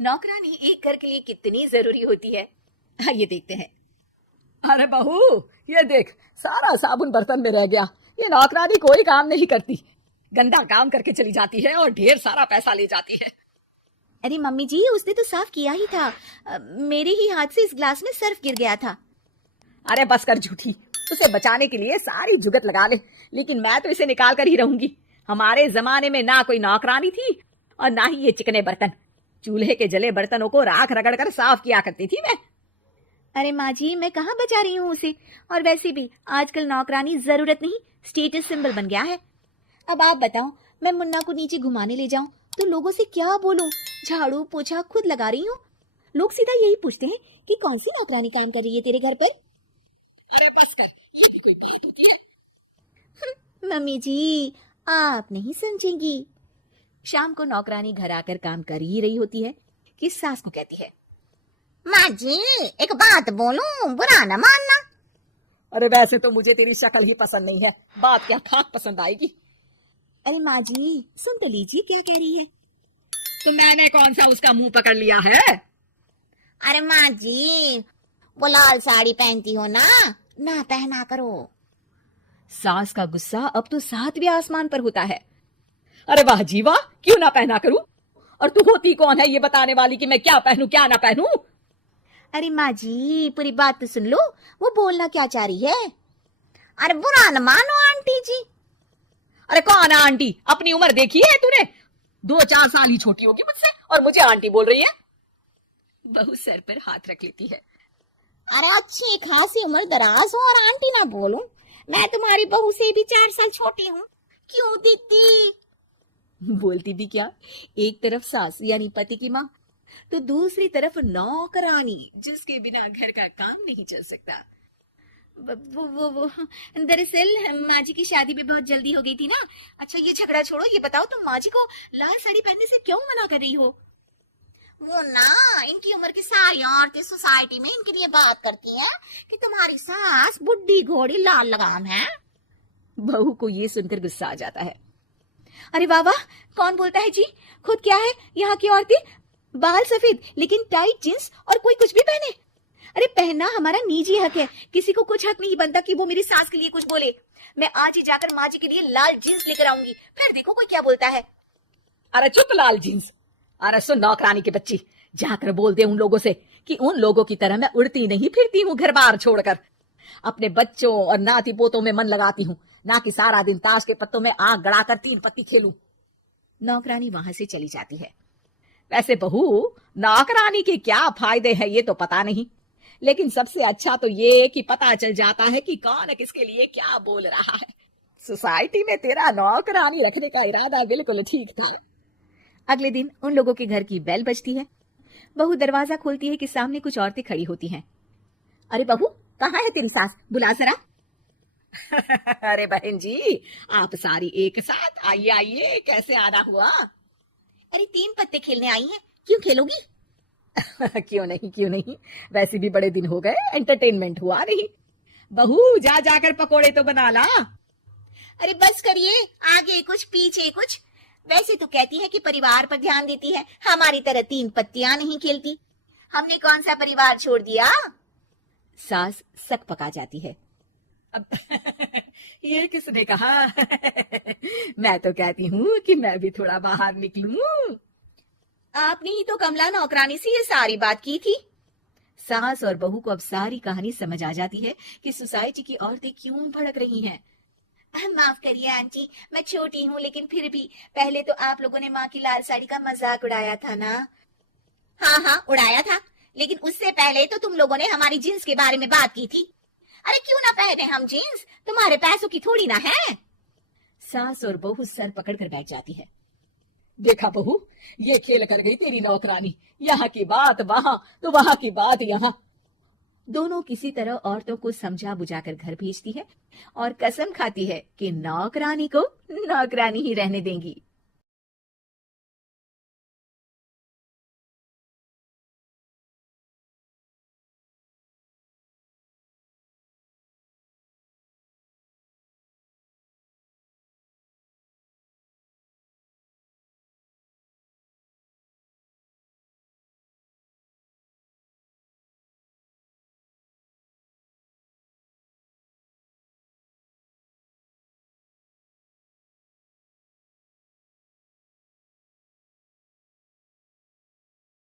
नौकरानी एक घर के लिए कितनी जरूरी होती है, ये देखते हैं। अरे बहू, ये देख, सारा साबुन बर्तन में रह गया। ये नौकरानी कोई काम नहीं करती, गंदा काम करके चली जाती है और ढेर सारा पैसा ले जाती है। अरे मम्मी जी, उसने तो साफ किया ही था। मेरे ही हाथ से इस ग्लास में सर्फ गिर गया था। अरे बस कर झूठी, उसे बचाने के लिए सारी जुगत लगा ले, लेकिन मैं तो इसे निकाल कर ही रहूंगी। हमारे जमाने में ना कोई नौकरानी थी और ना ही ये चिकने बर्तन। चूल्हे के जले बर्तनों को राख रगड़ कर साफ किया करती थी मैं। अरे माँ जी, मैं कहाँ बचा रही हूँ उसे। और वैसे भी आजकल नौकरानी जरूरत नहीं, स्टेटस सिंबल बन गया है। अब आप बताओ, मैं मुन्ना को नीचे घुमाने ले जाऊं तो लोगों से क्या बोलूं? झाड़ू पोछा खुद लगा रही हूँ। लोग सीधा यही पूछते हैं कि कौन सी नौकरानी काम कर रही है तेरे घर पर। अरे बस कर, ये भी कोई बात होती है? मम्मी जी, आप नहीं समझेंगी। शाम को नौकरानी घर आकर काम कर ही रही होती है कि सास को कहती है, माँ जी, एक बात बोलूं, बुरा न मानना। अरे वैसे तो मुझे तेरी शक्ल ही पसंद नहीं है, बात क्या खाक पसंद आएगी। अरे माँ जी, सुन तो लीजिए क्या कह रही है। तो मैंने कौन सा उसका मुंह पकड़ लिया है? अरे माँ जी, वो लाल साड़ी पहनती हो ना पहना करो। सास का गुस्सा अब तो 7वें आसमान पर होता है। अरे वाह जी वाह, क्यों ना पहना करूं? और तू होती कौन है ये बताने वाली कि मैं क्या पहनूं क्या ना पहनूं? अरे माँ जी, पूरी बात तो सुन लो, वो बोलना क्या चाह रही है। अरे बुरा न मानो आंटी जी। अरे कौन है आंटी? अपनी उम्र देखी है तूने? 2-4 साल ही छोटी होगी मुझसे और मुझे आंटी बोल रही है। बहू सर पर हाथ रख लेती है। अरे अच्छी खासी उम्र दराज हो और आंटी ना बोलूं। मैं तुम्हारी बहू से भी 4 साल छोटी हूँ। क्यों दीदी? बोलती भी क्या, एक तरफ सास यानी पति की माँ, तो दूसरी तरफ नौकरानी जिसके बिना घर का काम नहीं चल सकता। वो दरअसल माँ जी की शादी में बहुत जल्दी हो गई थी ना। अच्छा ये झगड़ा छोड़ो, ये बताओ तुम माँ जी को लाल साड़ी पहनने से क्यों मना कर रही हो? वो ना, इनकी उम्र की सारी औरतें सोसाइटी में इनके लिए बात करती हैं कि तुम्हारी सास बुढ़ी घोड़ी लाल लगाम है। बहू को ये सुनकर गुस्सा आ जाता है। अरे वाह वाह, कौन बोलता है जी? खुद क्या है यहाँ की औरतें, बाल सफेद लेकिन टाइट जींस और कोई कुछ भी पहने। अरे पहनना हमारा निजी हक है, किसी को कुछ हक नहीं बनता कि वो मेरी सास के लिए कुछ बोले। मैं आज ही जाकर माँ जी के लिए लाल जींस लेकर आऊंगी, फिर देखो कोई क्या बोलता है। अरे चुप लाल जींस। अरे सुन नौकरानी की बच्ची, जाकर बोल दे उन लोगों से कि उन लोगों की तरह मैं उड़ती नहीं फिरती हूँ घर बार छोड़कर। अपने बच्चों और नाती पोतों में मन लगाती हूँ, ना कि सारा दिन ताश के पत्तों में आग गड़ाकर 3 पत्ती खेलूं। नौकरानी वहां से चली जाती है। वैसे बहू, नौकरानी के क्या फायदे हैं ये तो पता नहीं, लेकिन सबसे अच्छा तो ये कि पता चल जाता है कि कौन किसके लिए क्या बोल रहा है। सोसाइटी में तेरा नौकरानी रखने का इरादा बिल्कुल ठीक था। अगले दिन उन लोगों के घर की बेल बजती है। बहू दरवाजा खोलती है कि सामने कुछ औरतें खड़ी होती हैं। अरे बहू, कहाँ है तेरी सास? बुला जरा। अरे बहन जी, आप सारी एक साथ आइए आइए, कैसे आना हुआ? अरे 3 पत्ते खेलने आई हैं, क्यों खेलोगी? क्यों नहीं, वैसे भी बड़े दिन हो गए, एंटरटेनमेंट हुआ नहीं। बहू जा जाकर पकोड़े तो बना ला। अरे बस करिए, आगे कुछ पीछे कुछ। वैसे तो कहती है कि परिवार पर ध्यान देती है, हमारी तरह 3 पत्तियां नहीं खेलती। हमने कौन सा परिवार छोड़ दिया? सास सक पका जाती है। अब ये किसने कहा? मैं तो कहती हूँ कि मैं भी थोड़ा बाहर निकलूं। आपने ही तो कमला नौकरानी से ये सारी बात की थी। सास और बहू को अब सारी कहानी समझ आ जाती है कि सोसाइटी की औरतें क्यों भड़क रही हैं। माफ करिए आंटी, मैं छोटी हूँ लेकिन फिर भी पहले तो आप लोगों ने माँ की लाल साड़ी का मजाक उड़ाया था ना। हाँ उड़ाया था, लेकिन उससे पहले तो तुम लोगों ने हमारी जींस के बारे में बात की थी। अरे क्यों ना पहने हम जींस, तुम्हारे पैसों की थोड़ी ना है। सास और बहू सर पकड़कर बैठ जाती है। देखा बहू, ये खेल कर गई तेरी नौकरानी, यहाँ की बात वहां तो वहां की बात यहाँ। दोनों किसी तरह औरतों को समझा बुझाकर घर भेजती है और कसम खाती है कि नौकरानी को नौकरानी ही रहने देंगी।